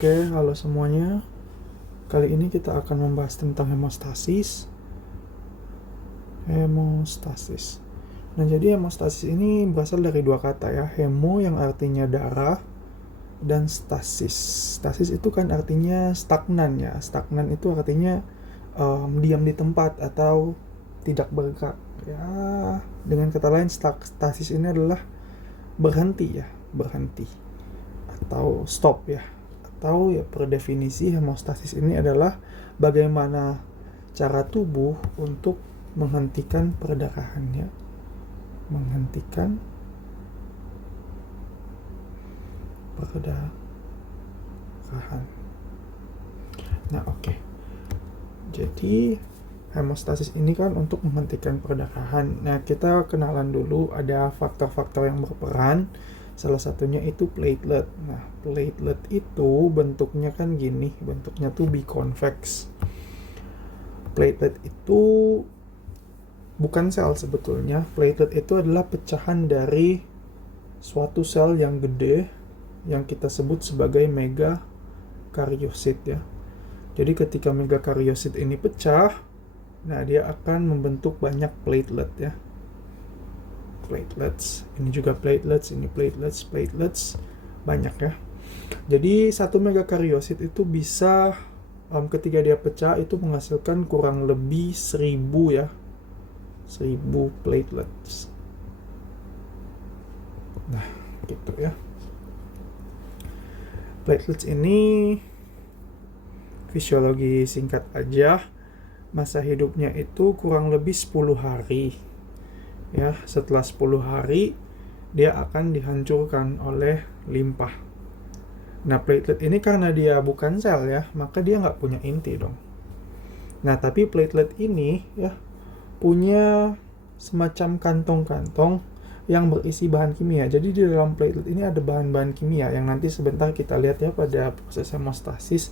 Oke, halo semuanya. Kali ini kita akan membahas tentang hemostasis. Hemostasis. Nah, jadi hemostasis ini berasal dari dua kata ya. Hemo yang artinya darah dan stasis. Stasis itu kan artinya stagnan ya. Stagnan itu artinya diam di tempat atau tidak bergerak. Ya, dengan kata lain stasis ini adalah berhenti ya, berhenti atau stop ya. Atau ya per definisi hemostasis ini adalah bagaimana cara tubuh untuk menghentikan perdarahannya, menghentikan perdarahan. Nah, oke. Jadi hemostasis ini kan untuk menghentikan perdarahan. Nah, kita kenalan dulu ada faktor-faktor yang berperan. Salah satunya itu platelet. Nah, platelet itu bentuknya kan gini, bentuknya tuh biconvex. Platelet itu bukan sel sebetulnya. Platelet itu adalah pecahan dari suatu sel yang gede yang kita sebut sebagai megakaryosit ya. Jadi ketika megakaryosit ini pecah, nah dia akan membentuk banyak platelet ya. Platelets, ini juga platelets, ini platelets, banyak ya. Jadi satu megakaryosit itu bisa ketika dia pecah itu menghasilkan kurang lebih 1000 ya, 1000 platelets. Nah, gitu ya. Platelets ini fisiologi singkat aja, masa hidupnya itu kurang lebih 10 hari. Ya, setelah 10 hari dia akan dihancurkan oleh limpa. Nah, platelet ini karena dia bukan sel ya, maka dia nggak punya inti dong. Nah, tapi platelet ini ya punya semacam kantong-kantong yang berisi bahan kimia. Jadi di dalam platelet ini ada bahan-bahan kimia yang nanti sebentar kita lihat ya pada proses hemostasis.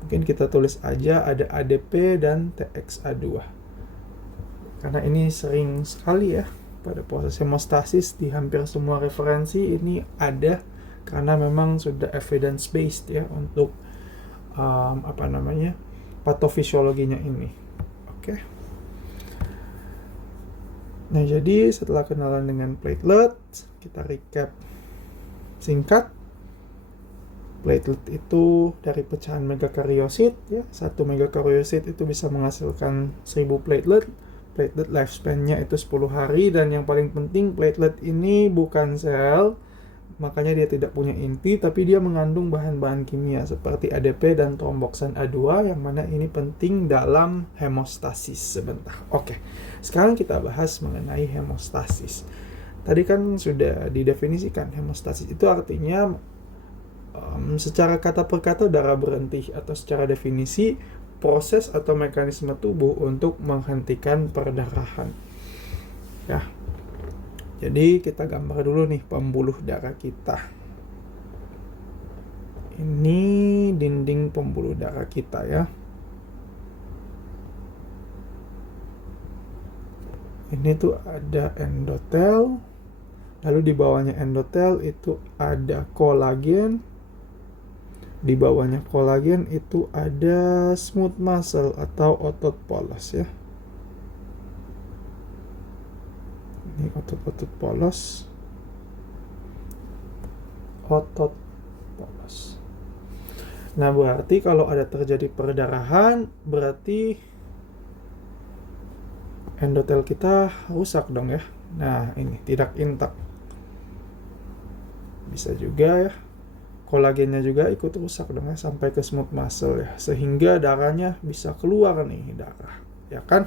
Mungkin kita tulis aja ada ADP dan TXA2. Karena ini sering sekali ya pada proses hemostasis di hampir semua referensi ini ada, karena memang sudah evidence based ya untuk patofisiologinya ini. Oke. Nah, jadi setelah kenalan dengan platelet, kita recap singkat. Platelet itu dari pecahan megakaryosit ya. Satu megakaryosit itu bisa menghasilkan 1000 platelet. Platelet lifespan-nya itu 10 hari, dan yang paling penting platelet ini bukan sel, makanya dia tidak punya inti, tapi dia mengandung bahan-bahan kimia seperti ADP dan tromboksan A2 yang mana ini penting dalam hemostasis. Sebentar. Oke. Sekarang kita bahas mengenai hemostasis. Tadi kan sudah didefinisikan hemostasis itu artinya secara kata per kata darah berhenti, atau secara definisi proses atau mekanisme tubuh untuk menghentikan perdarahan. Ya. Jadi kita gambar dulu nih pembuluh darah kita. Ini dinding pembuluh darah kita ya. Ini tuh ada endotel. Lalu di bawahnya endotel itu ada kolagen. Di bawahnya kolagen itu ada smooth muscle atau otot polos ya. Ini otot-otot polos. Otot polos. Nah, berarti kalau ada terjadi perdarahan, berarti endotel kita rusak dong ya. Nah, ini tidak intak. Bisa juga ya, kolagennya juga ikut rusak dong ya, sampai ke smooth muscle ya, sehingga darahnya bisa keluar nih darah, ya kan?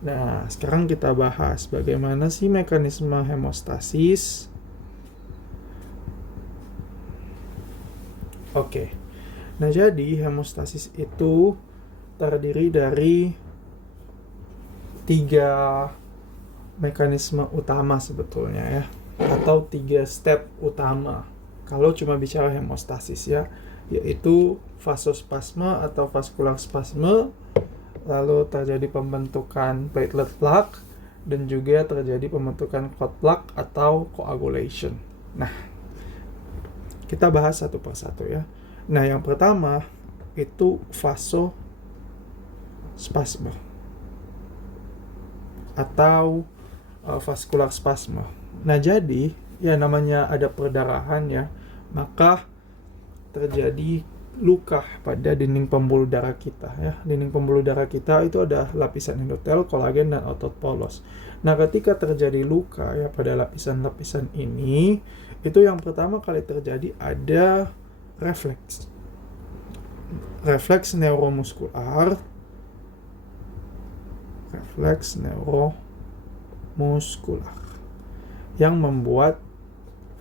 Nah, sekarang kita bahas bagaimana sih mekanisme hemostasis. Oke. Nah, jadi hemostasis itu terdiri dari 3 mekanisme utama sebetulnya ya, atau 3 step utama kalau cuma bicara hemostasis ya, yaitu vasospasme atau vascular spasme, lalu terjadi pembentukan platelet plaque, dan juga terjadi pembentukan clot plaque atau coagulation. Nah, kita bahas satu persatu ya. Nah, yang pertama itu vasospasme atau vascular spasme. Nah, jadi ya namanya ada perdarahan ya, maka terjadi luka pada dinding pembuluh darah kita ya. Dinding pembuluh darah kita itu ada lapisan endotel, kolagen, dan otot polos. Nah, ketika terjadi luka ya pada lapisan-lapisan ini, itu yang pertama kali terjadi ada refleks. Refleks neuromuskular. Refleks neuromuskular yang membuat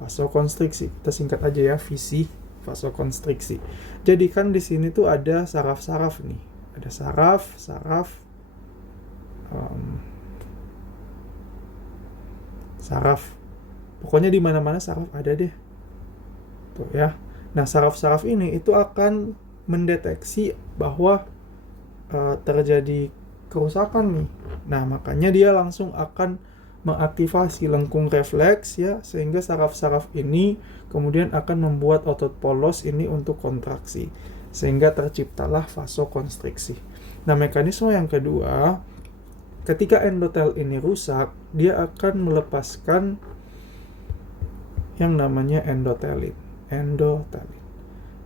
vasokonstriksi. Kita singkat aja ya, VC, vasokonstriksi. Jadi kan di sini tuh ada saraf-saraf nih. Ada saraf, pokoknya di mana-mana saraf ada deh. Tuh ya. Nah, saraf-saraf ini itu akan mendeteksi bahwa terjadi kerusakan nih. Nah, makanya dia langsung akan mengaktifasi lengkung refleks ya, sehingga saraf-saraf ini kemudian akan membuat otot polos ini untuk kontraksi, sehingga terciptalah vasokonstriksi. Nah, mekanisme yang kedua, ketika endotel ini rusak, dia akan melepaskan yang namanya endotelin.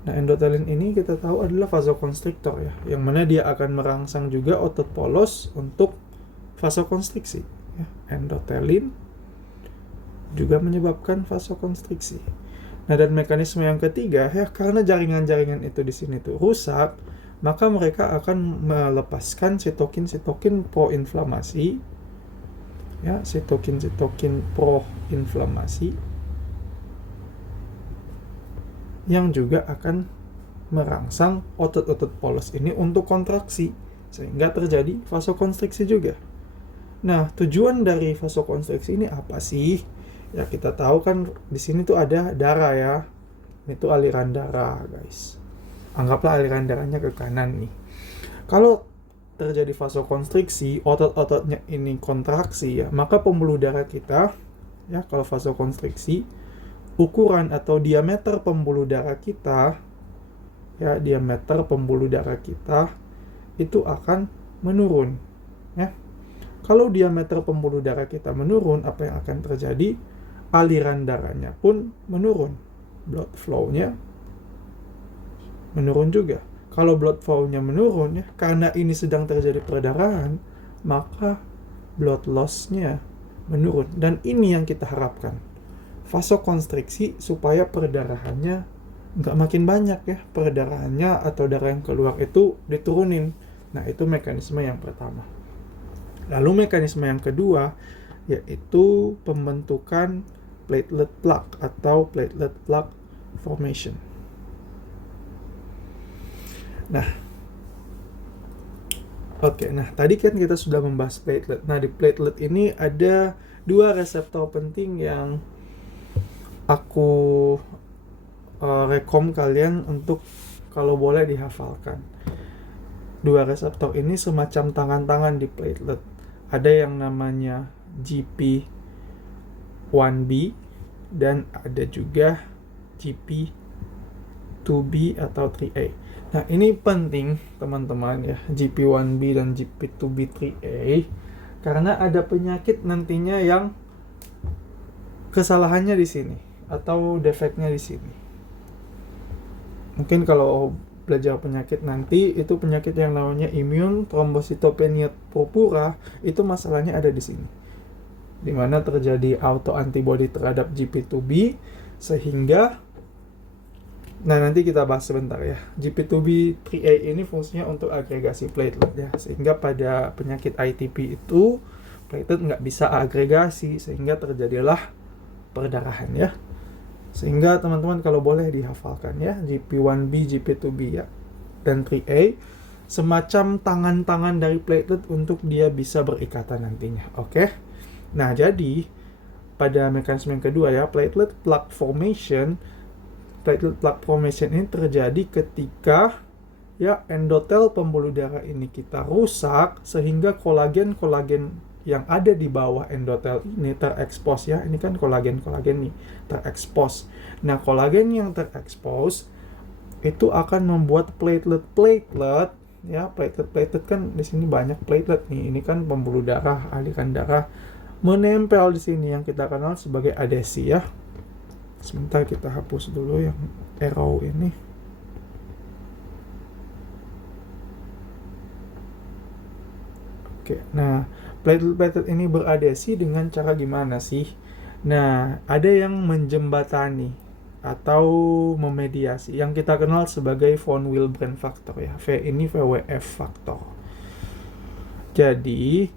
Nah, endotelin ini kita tahu adalah vasokonstriktor ya, yang mana dia akan merangsang juga otot polos untuk vasokonstriksi. Ya, endotelin juga menyebabkan vasokonstriksi. Nah, dan mekanisme yang ketiga ya, karena jaringan-jaringan itu di sini tuh rusak, maka mereka akan melepaskan sitokin proinflamasi. Ya, sitokin proinflamasi yang juga akan merangsang otot-otot polos ini untuk kontraksi, sehingga terjadi vasokonstriksi juga. Nah, tujuan dari vasokonstriksi ini apa sih? Ya, kita tahu kan di sini tuh ada darah ya. Ini tuh aliran darah, guys. Anggaplah aliran darahnya ke kanan nih. Kalau terjadi vasokonstriksi, otot-ototnya ini kontraksi ya, maka pembuluh darah kita ya, kalau vasokonstriksi, ukuran atau diameter pembuluh darah kita ya, diameter pembuluh darah kita itu akan menurun ya. Kalau diameter pembuluh darah kita menurun, apa yang akan terjadi? Aliran darahnya pun menurun. Blood flow-nya menurun juga. Kalau blood flow-nya menurun ya, karena ini sedang terjadi perdarahan, maka blood loss-nya menurun. Dan ini yang kita harapkan. Vasokonstriksi supaya perdarahannya nggak makin banyak ya. Perdarahannya atau darah yang keluar itu diturunin. Nah, itu mekanisme yang pertama. Lalu mekanisme yang kedua yaitu pembentukan platelet plaque atau platelet plaque formation. Nah, nah tadi kan kita sudah membahas platelet. Nah, di platelet ini ada dua reseptor penting yang aku rekom kalian untuk kalau boleh dihafalkan. Dua reseptor ini semacam tangan-tangan di platelet. Ada yang namanya GP1B dan ada juga GP2B atau 3A. Nah, ini penting teman-teman ya, GP1B dan GP2B 3A, karena ada penyakit nantinya yang kesalahannya di sini atau defeknya di sini. Mungkin kalau belajar penyakit nanti, itu penyakit yang namanya immune thrombocytopenia purpura, itu masalahnya ada di sini, di mana terjadi autoantibody terhadap GP2B, sehingga nanti kita bahas sebentar ya. GP2B 3A ini fungsinya untuk agregasi platelet ya, sehingga pada penyakit ITP itu platelet nggak bisa agregasi, sehingga terjadilah perdarahan ya. Sehingga teman-teman kalau boleh dihafalkan ya, GP1B, GP2B ya, dan 3A semacam tangan-tangan dari platelet untuk dia bisa berikatan nantinya. Oke. Nah, jadi pada mekanisme yang kedua ya, platelet plaque formation. Platelet plaque formation ini terjadi ketika ya endotel pembuluh darah ini kita rusak, sehingga kolagen yang ada di bawah endotel ini terekspos ya. Ini kan kolagen nih terekspos. Nah, kolagen yang terekspos itu akan membuat platelet ya, platelet kan di sini banyak platelet nih. Ini kan pembuluh darah, aliran darah menempel di sini yang kita kenal sebagai adesi ya. Sebentar kita hapus dulu yang arrow ini. Oke, nah platelet ini beradesi dengan cara gimana sih? Nah, ada yang menjembatani atau memediasi yang kita kenal sebagai von Willebrand factor ya. Ini VWF factor. Jadi,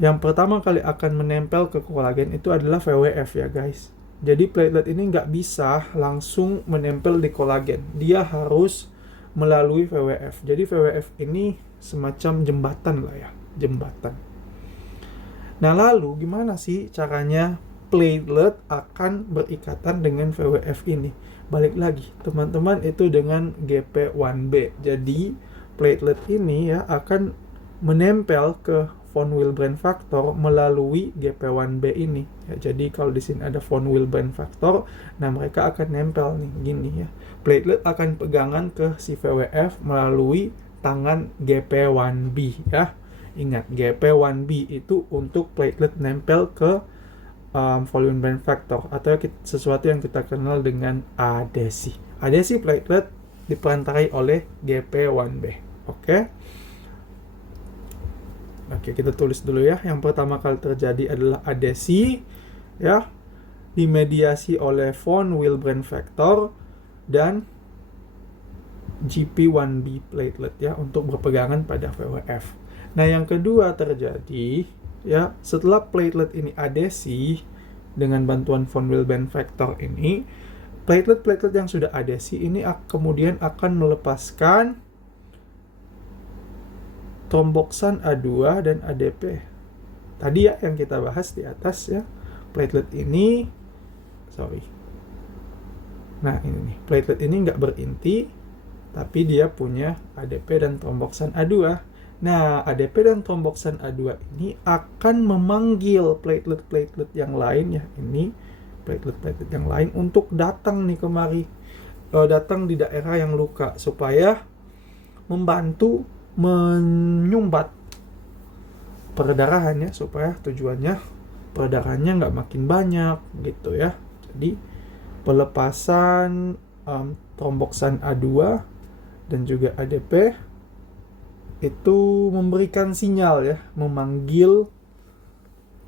yang pertama kali akan menempel ke kolagen itu adalah VWF ya guys. Jadi platelet ini nggak bisa langsung menempel di kolagen. Dia harus melalui VWF. Jadi VWF ini semacam jembatan lah ya, jembatan. Nah lalu gimana sih caranya platelet akan berikatan dengan VWF ini? Balik lagi teman-teman, itu dengan GP1B. Jadi platelet ini ya akan menempel ke von Willebrand factor melalui GP1B ini. Ya, jadi kalau di sini ada von Willebrand factor, nah mereka akan nempel nih gini ya. Platelet akan pegangan ke si VWF melalui tangan GP1B ya. Ingat, GP1B itu untuk platelet nempel ke von Willebrand factor atau sesuatu yang kita kenal dengan adesi. Adesi platelet diperantarai oleh GP1B. Oke. Oke, kita tulis dulu ya. Yang pertama kali terjadi adalah adesi ya, dimediasi oleh von Willebrand factor dan GP1B platelet ya untuk berpegangan pada VWF. Nah, yang kedua terjadi ya, setelah platelet ini adesi dengan bantuan von Willebrand factor ini, platelet-platelet yang sudah adesi ini kemudian akan melepaskan tromboksan A2 dan ADP. Tadi ya yang kita bahas di atas ya. Platelet ini Nah, ini nih. Platelet ini nggak berinti, tapi dia punya ADP dan tromboksan A2. Nah, ADP dan tromboksan A2 ini akan memanggil platelet-platelet yang lain ya. Ini platelet-platelet yang lain untuk datang nih kemari. Datang di daerah yang luka supaya membantu menyumbat perdarahannya, supaya tujuannya perdarahannya nggak makin banyak gitu ya. Jadi pelepasan tromboksan A2 dan juga ADP itu memberikan sinyal ya, memanggil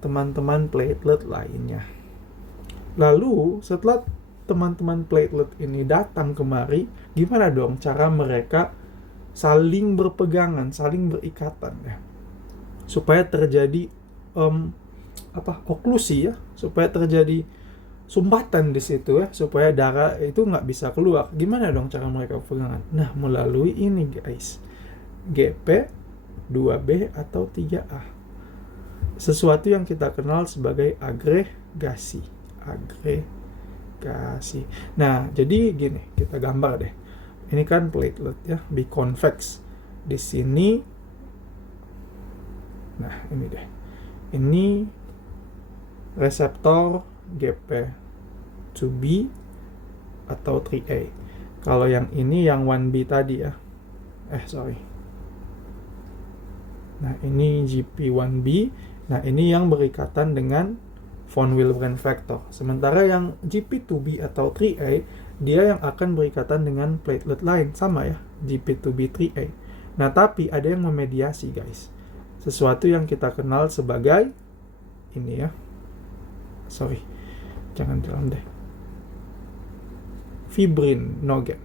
teman-teman platelet lainnya. Lalu setelah teman-teman platelet ini datang kemari, gimana dong cara mereka saling berpegangan, saling berikatan ya, supaya terjadi oklusi ya, supaya terjadi sumbatan di situ ya, supaya darah itu nggak bisa keluar. Gimana dong cara mereka berpegangan? Nah, melalui ini guys, GP 2B atau 3A, sesuatu yang kita kenal sebagai agregasi. Nah, jadi gini, kita gambar deh. Ini kan platelet ya, biconvex. Di sini, nah ini deh. Ini reseptor GP2B atau 3A. Kalau yang ini yang 1B tadi ya. Nah, ini GP1B. Nah, ini yang berikatan dengan von Willebrand factor. Sementara yang GP2B atau 3A, dia yang akan berikatan dengan platelet lain, sama ya, GP2B 3A. Nah, tapi ada yang memediasi guys, sesuatu yang kita kenal sebagai ini ya, jangan dalam deh, fibrinogen.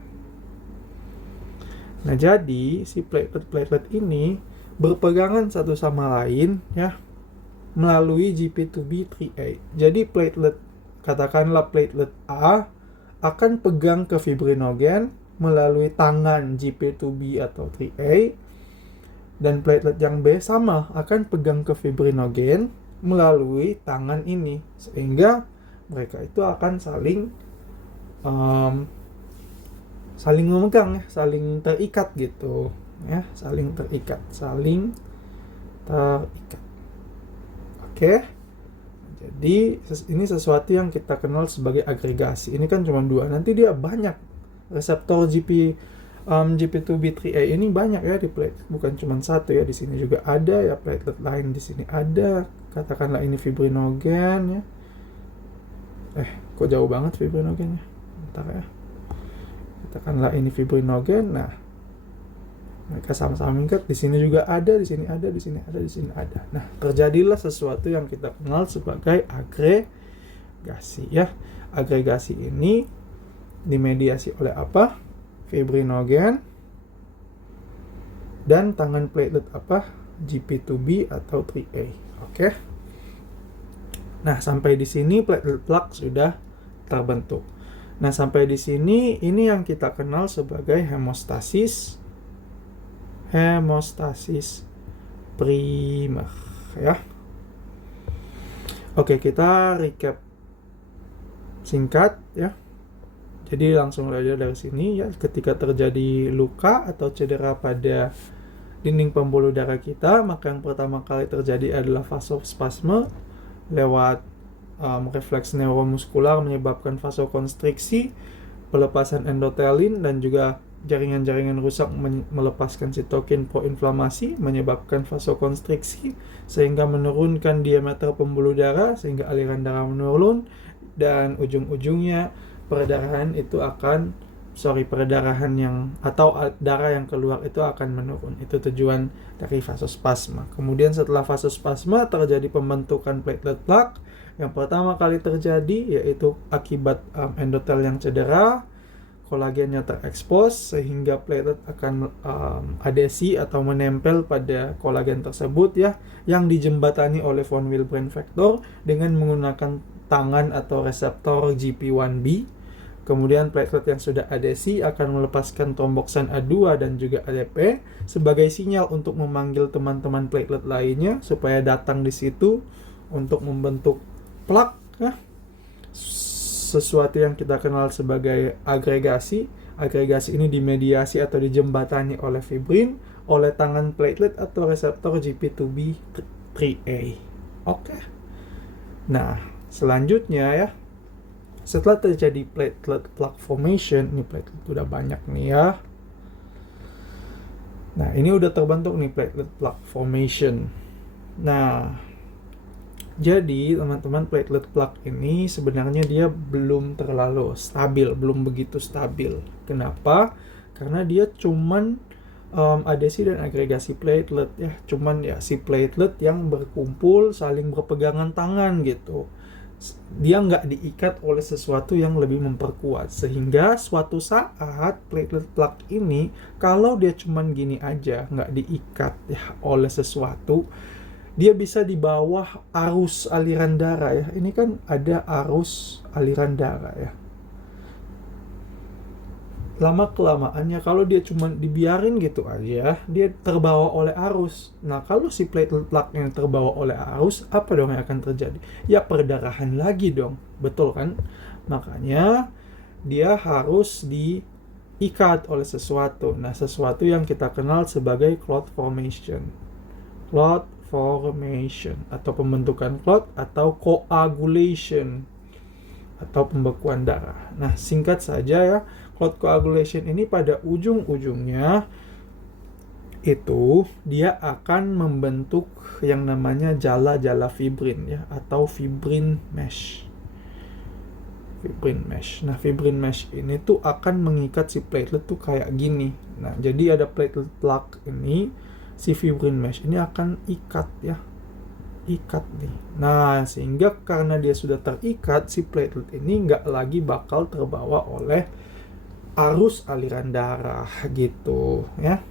Nah, jadi si platelet ini berpegangan satu sama lain ya, melalui GP2B 3A. Jadi platelet, katakanlah platelet A akan pegang ke fibrinogen melalui tangan GP2B atau 3A, dan platelet yang B sama akan pegang ke fibrinogen melalui tangan ini, sehingga mereka itu akan saling memegang ya, saling terikat gitu ya, saling terikat. Oke. Jadi ini sesuatu yang kita kenal sebagai agregasi. Ini kan cuma 2, nanti dia banyak reseptor GP2B3A ini banyak ya di platelet, bukan cuma satu ya. Di sini juga ada ya platelet lain, di sini ada, katakanlah ini fibrinogen ya. Kok jauh banget fibrinogennya? Bentar ya. Katakanlah ini fibrinogen. Nah, mereka sama-sama mengikat. Di sini juga ada, di sini ada, di sini ada, di sini ada. Nah, terjadilah sesuatu yang kita kenal sebagai agregasi ya. Agregasi ini dimediasi oleh apa? Fibrinogen dan tangan platelet apa? GP2B atau 3A. Oke. Nah, sampai di sini platelet plaque sudah terbentuk. Nah, sampai di sini ini yang kita kenal sebagai hemostasis primer ya. Oke, kita recap singkat ya. Jadi langsung aja dari sini ya, ketika terjadi luka atau cedera pada dinding pembuluh darah kita, maka yang pertama kali terjadi adalah vasospasme lewat refleks neuromuskular menyebabkan vasokonstriksi, pelepasan endotelin, dan juga jaringan-jaringan rusak melepaskan sitokin proinflamasi menyebabkan vasokonstriksi sehingga menurunkan diameter pembuluh darah sehingga aliran darah menurun, dan ujung-ujungnya peredaran darah yang keluar itu akan menurun. Itu tujuan dari vasospasma. Kemudian setelah vasospasma terjadi pembentukan platelet plaque. Yang pertama kali terjadi yaitu akibat endotel yang cedera, kolagennya terekspos sehingga platelet akan adesi atau menempel pada kolagen tersebut ya, yang dijembatani oleh von Willebrand factor dengan menggunakan tangan atau reseptor GP1B. Kemudian platelet yang sudah adesi akan melepaskan tromboksan A2 dan juga ADP sebagai sinyal untuk memanggil teman-teman platelet lainnya supaya datang di situ untuk membentuk plak ya. Sesuatu yang kita kenal sebagai agregasi. Agregasi ini dimediasi atau dijembatani oleh fibrin, oleh tangan platelet atau reseptor GP2B3A. Oke. Nah, selanjutnya ya, setelah terjadi platelet plaque formation, ini platelet udah banyak nih ya. Nah, ini udah terbentuk nih platelet plaque formation. Nah, jadi teman-teman, platelet plaque ini sebenarnya dia belum terlalu stabil, belum begitu stabil. Kenapa? Karena dia cuman adesi dan agregasi platelet ya, cuman ya si platelet yang berkumpul saling berpegangan tangan gitu. Dia nggak diikat oleh sesuatu yang lebih memperkuat, sehingga suatu saat platelet plaque ini kalau dia cuman gini aja nggak diikat ya oleh sesuatu, dia bisa di bawah arus aliran darah ya. Ini kan ada arus aliran darah ya. Lama-kelamaannya kalau dia cuma dibiarin gitu aja, dia terbawa oleh arus. Nah, kalau si platelet plaque yang terbawa oleh arus, apa dong yang akan terjadi? Ya perdarahan lagi dong, betul kan? Makanya dia harus diikat oleh sesuatu. Nah, sesuatu yang kita kenal sebagai clot formation. Clot formation atau pembentukan clot atau coagulation atau pembekuan darah. Nah, singkat saja ya, clot coagulation ini pada ujung-ujungnya itu dia akan membentuk yang namanya jala-jala fibrin ya, atau fibrin mesh. Fibrin mesh. Nah, fibrin mesh ini tuh akan mengikat si platelet tuh kayak gini. Nah, jadi ada platelet plaque ini, si fibrin mesh ini akan ikat ya. Ikat nih. Nah, sehingga karena dia sudah terikat, si platelet ini nggak lagi bakal terbawa oleh arus aliran darah gitu ya.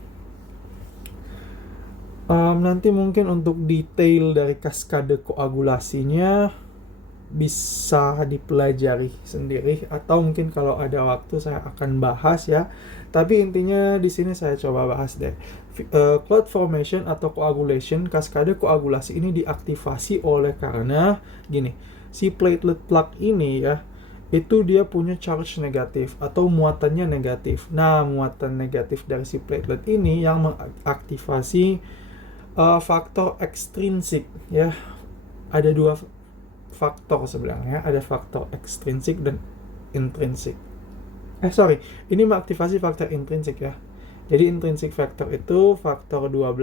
Nanti mungkin untuk detail dari kaskade koagulasinya bisa dipelajari sendiri, atau mungkin kalau ada waktu saya akan bahas ya. Tapi intinya di sini saya coba bahas deh. Clot formation atau coagulation, kaskade koagulasi ini diaktifasi oleh karena gini, si platelet plaque ini ya, itu dia punya charge negatif atau muatannya negatif. Nah, muatan negatif dari si platelet ini yang mengaktifasi faktor ekstrinsik ya. Ada dua faktor sebenarnya, ada faktor ekstrinsik dan intrinsik. Ini mengaktifasi faktor intrinsik ya. Jadi intrinsic factor itu faktor 12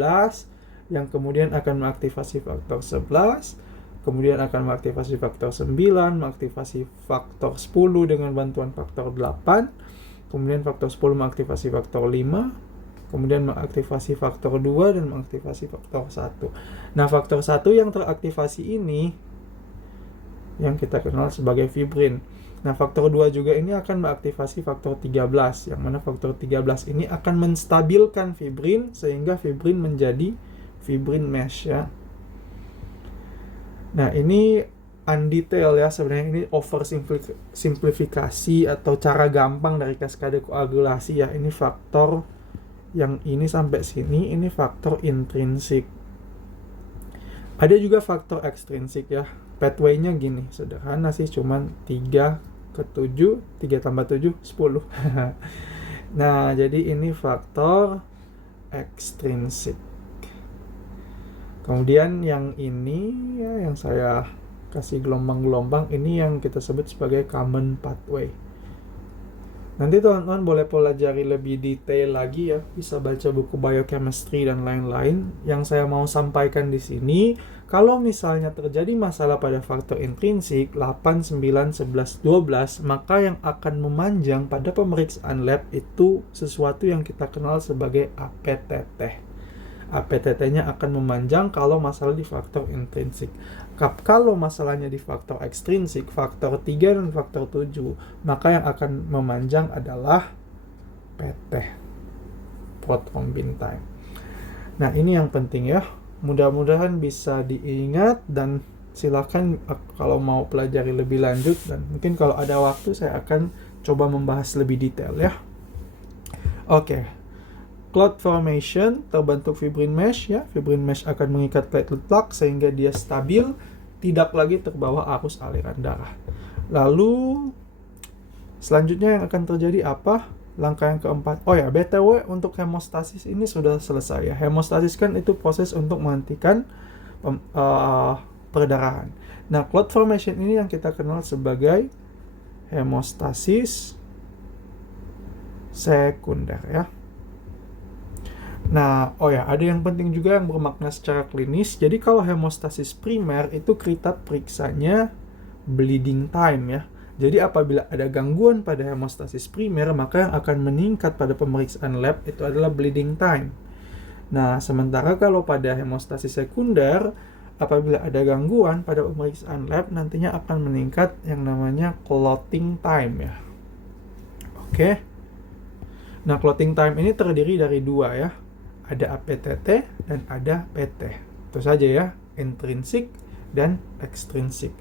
yang kemudian akan mengaktifasi faktor 11, kemudian akan mengaktifasi faktor 9, mengaktifasi faktor 10 dengan bantuan faktor 8, kemudian faktor 10 mengaktifasi faktor 5, kemudian mengaktifasi faktor 2 dan mengaktifasi faktor 1. Nah, faktor 1 yang teraktivasi ini yang kita kenal sebagai fibrin. Nah, faktor 2 juga ini akan mengaktifasi faktor 13, yang mana faktor 13 ini akan menstabilkan fibrin sehingga fibrin menjadi fibrin mesh ya. Nah, ini undetail ya, sebenarnya ini oversimplifikasi atau cara gampang dari kaskade koagulasi ya. Ini faktor yang ini sampai sini, ini faktor intrinsik. Ada juga faktor ekstrinsik ya. Pathway-nya gini, sederhana sih, cuman 3 ke 7, 3 tambah 7, 10. Nah, jadi ini faktor ekstrinsik. Kemudian yang ini ya, yang saya kasih gelombang-gelombang, ini yang kita sebut sebagai common pathway. Nanti teman-teman boleh pelajari lebih detail lagi ya, bisa baca buku biochemistry dan lain-lain. Yang saya mau sampaikan di sini, kalau misalnya terjadi masalah pada faktor intrinsik 8, 9, 11, 12, maka yang akan memanjang pada pemeriksaan lab itu sesuatu yang kita kenal sebagai APTT. APTT-nya akan memanjang kalau masalah di faktor intrinsik. Kalau masalahnya di faktor ekstrinsik, faktor 3 dan faktor 7, maka yang akan memanjang adalah PT, prothrombin time. Nah, ini yang penting ya. Mudah-mudahan bisa diingat dan silakan kalau mau pelajari lebih lanjut, dan mungkin kalau ada waktu saya akan coba membahas lebih detail ya. Oke. Clot formation, terbentuk fibrin mesh ya. Fibrin mesh akan mengikat platelet plaque sehingga dia stabil, tidak lagi terbawa arus aliran darah. Lalu selanjutnya yang akan terjadi apa? Langkah yang keempat. Oh ya, BTW untuk hemostasis ini sudah selesai ya. Hemostasis kan itu proses untuk menghentikan perdarahan. Nah, clot formation ini yang kita kenal sebagai hemostasis sekunder ya. Nah, ada yang penting juga yang bermakna secara klinis. Jadi kalau hemostasis primer itu kita periksanya bleeding time ya. Jadi apabila ada gangguan pada hemostasis primer, maka yang akan meningkat pada pemeriksaan lab itu adalah bleeding time. Nah, sementara kalau pada hemostasis sekunder, apabila ada gangguan pada pemeriksaan lab, nantinya akan meningkat yang namanya clotting time ya. Oke. Nah, clotting time ini terdiri dari 2 ya. Ada APTT dan ada PT. Itu saja ya, intrinsik dan ekstrinsik.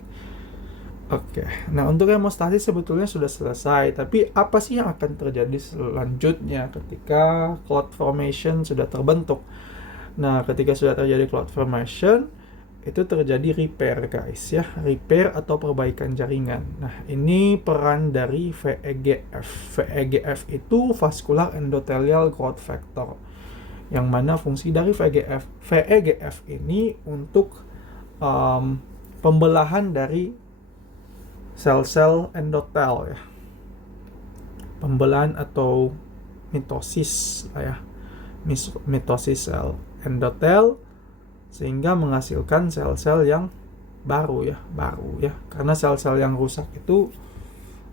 Oke, nah untuk hemostasis sebetulnya sudah selesai, tapi apa sih yang akan terjadi selanjutnya ketika clot formation sudah terbentuk? Nah, ketika sudah terjadi clot formation, itu terjadi repair guys ya, repair atau perbaikan jaringan. Nah, ini peran dari VEGF. VEGF itu vascular endothelial growth factor, yang mana fungsi dari VEGF ini untuk pembelahan dari sel-sel endotel ya, pembelahan atau mitosis ya, mitosis sel endotel, sehingga menghasilkan sel-sel yang baru ya, karena sel-sel yang rusak itu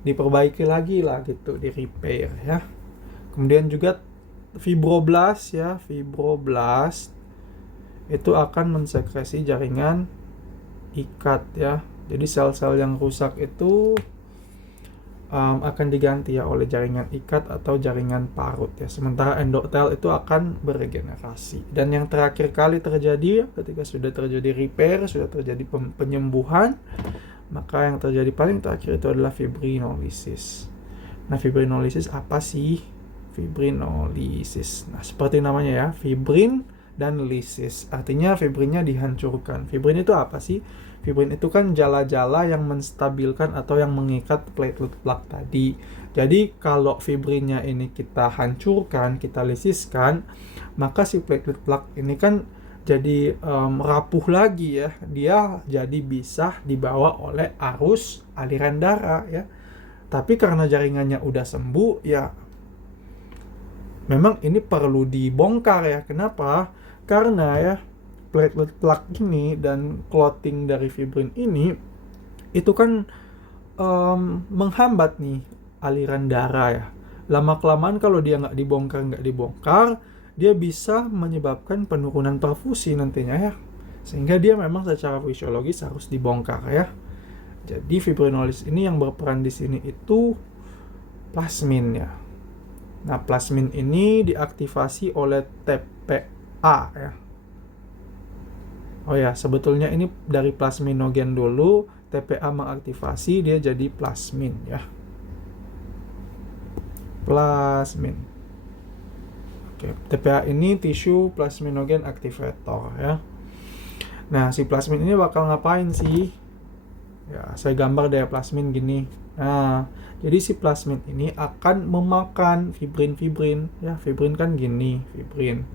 diperbaiki lagi lah gitu, di repair ya. Kemudian juga fibroblast ya, fibroblast itu akan mensekresi jaringan ikat ya. Jadi sel-sel yang rusak itu akan diganti ya oleh jaringan ikat atau jaringan parut ya. Sementara endotel itu akan beregenerasi. Dan yang terakhir kali terjadi ketika sudah terjadi repair, sudah terjadi penyembuhan, maka yang terjadi paling terakhir itu adalah fibrinolisis. Nah, fibrinolisis apa sih? Fibrinolisis. Nah, seperti namanya ya, fibrin dan lisis. Artinya fibrinnya dihancurkan. Fibrin itu apa sih? Fibrin itu kan jala-jala yang menstabilkan atau yang mengikat platelet plaque tadi. Jadi kalau fibrinnya ini kita hancurkan, kita lisiskan, maka si platelet plaque ini kan jadi rapuh lagi ya. Dia jadi bisa dibawa oleh arus aliran darah ya. Tapi karena jaringannya udah sembuh, ya memang ini perlu dibongkar ya. Kenapa? Karena ya platelet plug ini dan clotting dari fibrin ini itu kan menghambat nih aliran darah ya. Lama-kelamaan kalau dia nggak dibongkar, dia bisa menyebabkan penurunan perfusi nantinya ya. Sehingga dia memang secara fisiologis harus dibongkar ya. Jadi fibrinolis ini yang berperan di sini itu plasmin ya. Nah, plasmin ini diaktifasi oleh TPA ya. Oh ya, sebetulnya ini dari plasminogen dulu, TPA mengaktifasi dia jadi plasmin ya. Plasmin. Oke, TPA ini tissue plasminogen activator ya. Nah, si plasmin ini bakal ngapain sih? Ya, saya gambar deh plasmin gini. Nah, jadi si plasmin ini akan memakan fibrin-fibrin. Ya, fibrin kan gini, fibrin.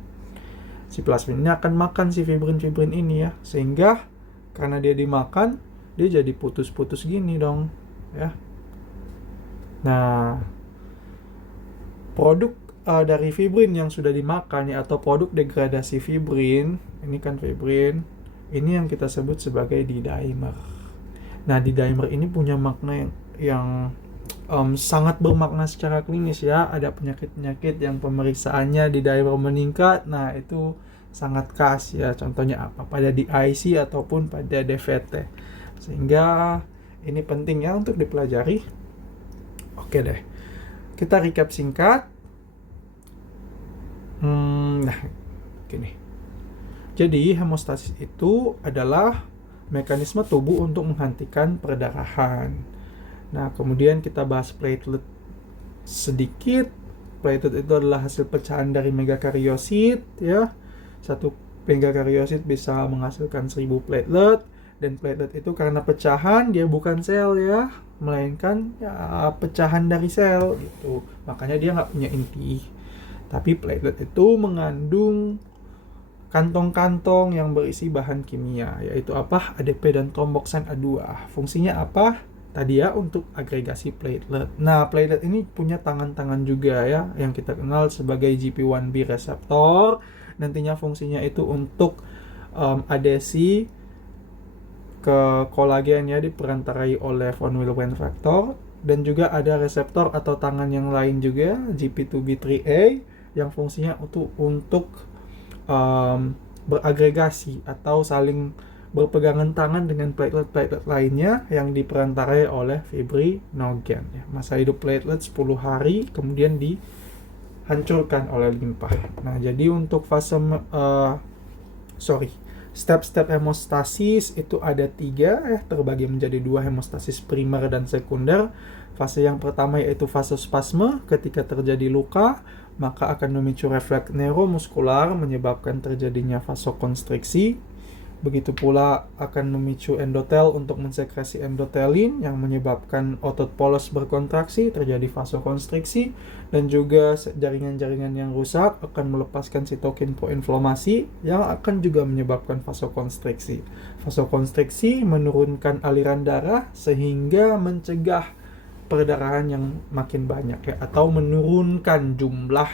Si plasmin ini akan makan si fibrin-fibrin ini ya. Sehingga karena dia dimakan, dia jadi putus-putus gini dong. Ya. Nah, produk dari fibrin yang sudah dimakan ya, atau produk degradasi fibrin, ini kan fibrin, ini yang kita sebut sebagai D-dimer. Nah, D-dimer ini punya makna yang sangat bermakna secara klinis ya. Ada penyakit-penyakit yang pemeriksaannya D-dimer meningkat. Nah, itu sangat khas ya. Contohnya apa? Pada DIC ataupun pada DVT. Sehingga ini penting ya untuk dipelajari. Oke deh. Kita recap singkat. Nah, gini. Jadi, hemostasis itu adalah mekanisme tubuh untuk menghentikan perdarahan. Nah, kemudian kita bahas platelet sedikit. Platelet itu adalah hasil pecahan dari megakariosit ya. Satu megakariosit bisa menghasilkan 1000 platelet, dan platelet itu karena pecahan, dia bukan sel ya, melainkan ya pecahan dari sel gitu. Makanya dia nggak punya inti. Tapi platelet itu mengandung kantong-kantong yang berisi bahan kimia, yaitu apa? ADP dan tromboksan A2. Fungsinya apa? Tadi ya, untuk agregasi platelet. Nah, platelet ini punya tangan-tangan juga ya, yang kita kenal sebagai GP1B reseptor. Nantinya fungsinya itu untuk adesi ke kolagen ya, diperantarai oleh von Willebrand factor. Dan juga ada reseptor atau tangan yang lain juga, GP2B3A, yang fungsinya untuk beragregasi atau saling berpegangan tangan dengan platelet-platelet lainnya yang diperantarai oleh fibrinogen ya. Masa hidup platelet 10 hari, kemudian dihancurkan oleh limpa. Nah, jadi untuk fase step-step hemostasis itu ada 3 ya, terbagi menjadi 2, hemostasis primer dan sekunder. Fase yang pertama yaitu fase spasme. Ketika terjadi luka, maka akan memicu refleks neuromuskular menyebabkan terjadinya vasokonstriksi. Begitu pula akan memicu endotel untuk mensekresi endotelin yang menyebabkan otot polos berkontraksi, terjadi vasokonstriksi. Dan juga jaringan-jaringan yang rusak akan melepaskan sitokin proinflamasi yang akan juga menyebabkan vasokonstriksi. Vasokonstriksi menurunkan aliran darah sehingga mencegah perdarahan yang makin banyak ya, atau menurunkan jumlah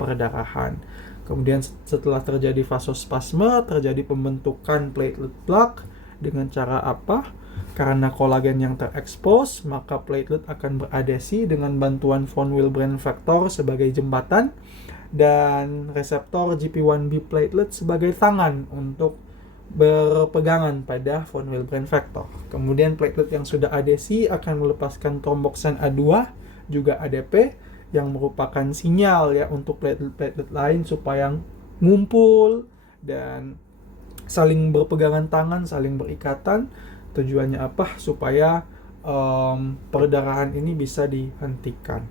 perdarahan. Kemudian setelah terjadi vasospasme, terjadi pembentukan platelet plug dengan cara apa? Karena kolagen yang terekspos, maka platelet akan beradesi dengan bantuan von Willebrand factor sebagai jembatan dan reseptor GP1B platelet sebagai tangan untuk berpegangan pada von Willebrand factor. Kemudian platelet yang sudah adesi akan melepaskan tromboksan A2 juga ADP yang merupakan sinyal ya untuk platelet-platelet lain supaya ngumpul dan saling berpegangan tangan, saling berikatan. Tujuannya apa? Supaya perdarahan ini bisa dihentikan.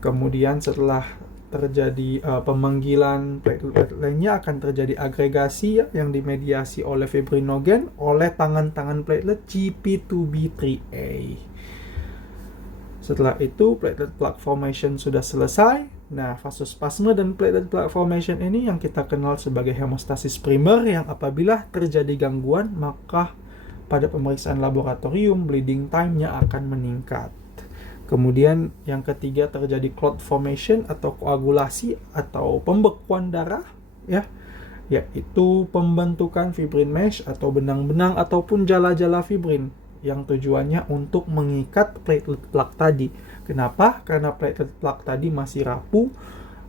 Kemudian setelah terjadi pemanggilan platelet lainnya, akan terjadi agregasi ya, yang dimediasi oleh fibrinogen oleh tangan-tangan platelet GP2B3A. Setelah itu platelet plug formation sudah selesai. Nah, vasospasme dan platelet plug formation ini yang kita kenal sebagai hemostasis primer, yang apabila terjadi gangguan maka pada pemeriksaan laboratorium bleeding time-nya akan meningkat. Kemudian yang ketiga terjadi clot formation atau koagulasi atau pembekuan darah ya, yaitu pembentukan fibrin mesh atau benang-benang ataupun jala-jala fibrin yang tujuannya untuk mengikat platelet plaque tadi. Kenapa? Karena platelet plaque tadi masih rapuh,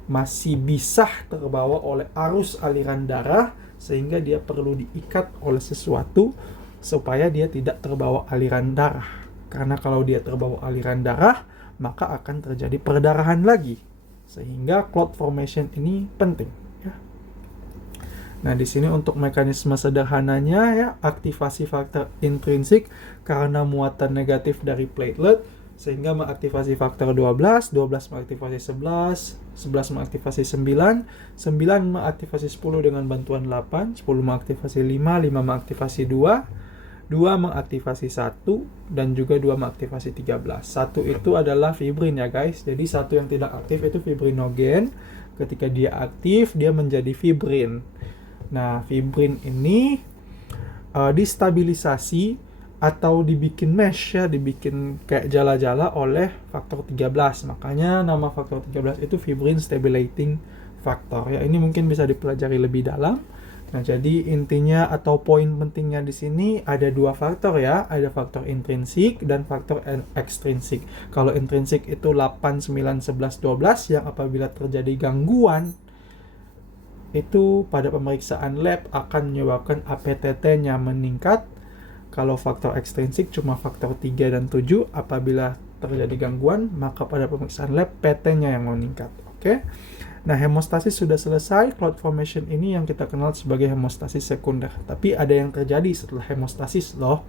masih bisa terbawa oleh arus aliran darah, sehingga dia perlu diikat oleh sesuatu supaya dia tidak terbawa aliran darah. Karena kalau dia terbawa aliran darah, maka akan terjadi perdarahan lagi. Sehingga clot formation ini penting ya. Nah, di sini untuk mekanisme sederhananya ya, aktivasi faktor intrinsik karena muatan negatif dari platelet sehingga mengaktifasi faktor 12 mengaktifasi 11 mengaktifasi 9 mengaktifasi 10 dengan bantuan 8, 10 mengaktifasi 5 mengaktifasi 2 mengaktifasi 1 dan juga 2 mengaktifasi 13. 1 itu adalah fibrin ya guys. Jadi 1 yang tidak aktif itu fibrinogen. Ketika dia aktif, dia menjadi fibrin. Nah, fibrin ini distabilisasi atau dibikin mesh ya, dibikin kayak jala-jala oleh faktor 13. Makanya nama faktor 13 itu fibrin stimulating factor ya. Ini mungkin bisa dipelajari lebih dalam. Nah, jadi intinya atau poin pentingnya di sini ada dua faktor ya, ada faktor intrinsik dan faktor ekstrinsik. Kalau intrinsik itu 8, 9, 11, 12 yang apabila terjadi gangguan itu pada pemeriksaan lab akan menyebabkan APTT-nya meningkat. Kalau faktor ekstrinsik cuma faktor 3 dan 7, apabila terjadi gangguan maka pada pemeriksaan lab PT-nya yang meningkat. Oke. Nah, hemostasis sudah selesai. Clot formation ini yang kita kenal sebagai hemostasis sekunder. Tapi ada yang terjadi setelah hemostasis loh,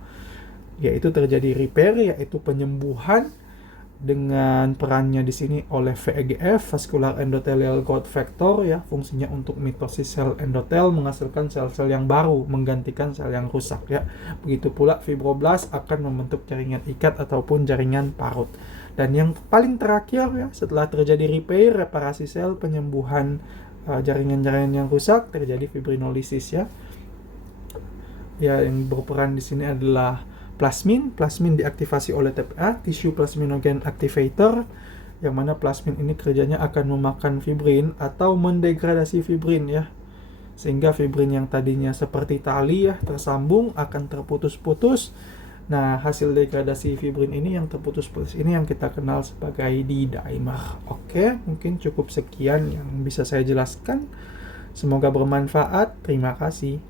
yaitu terjadi repair, yaitu penyembuhan dengan perannya di sini oleh VEGF, vascular endothelial growth factor ya, fungsinya untuk mitosis sel endotel, menghasilkan sel-sel yang baru, menggantikan sel yang rusak ya. Begitu pula fibroblast akan membentuk jaringan ikat ataupun jaringan parut. Dan yang paling terakhir ya, setelah terjadi repair, reparasi sel, penyembuhan jaringan-jaringan yang rusak, terjadi fibrinolisis ya. Ya, yang berperan di sini adalah plasmin. Plasmin diaktifasi oleh TPA, tissue plasminogen activator, yang mana plasmin ini kerjanya akan memakan fibrin atau mendegradasi fibrin ya. Sehingga fibrin yang tadinya seperti tali ya, tersambung akan terputus-putus. Nah, hasil degradasi fibrin ini yang terputus-putus ini yang kita kenal sebagai D-dimer. Oke, mungkin cukup sekian yang bisa saya jelaskan. Semoga bermanfaat. Terima kasih.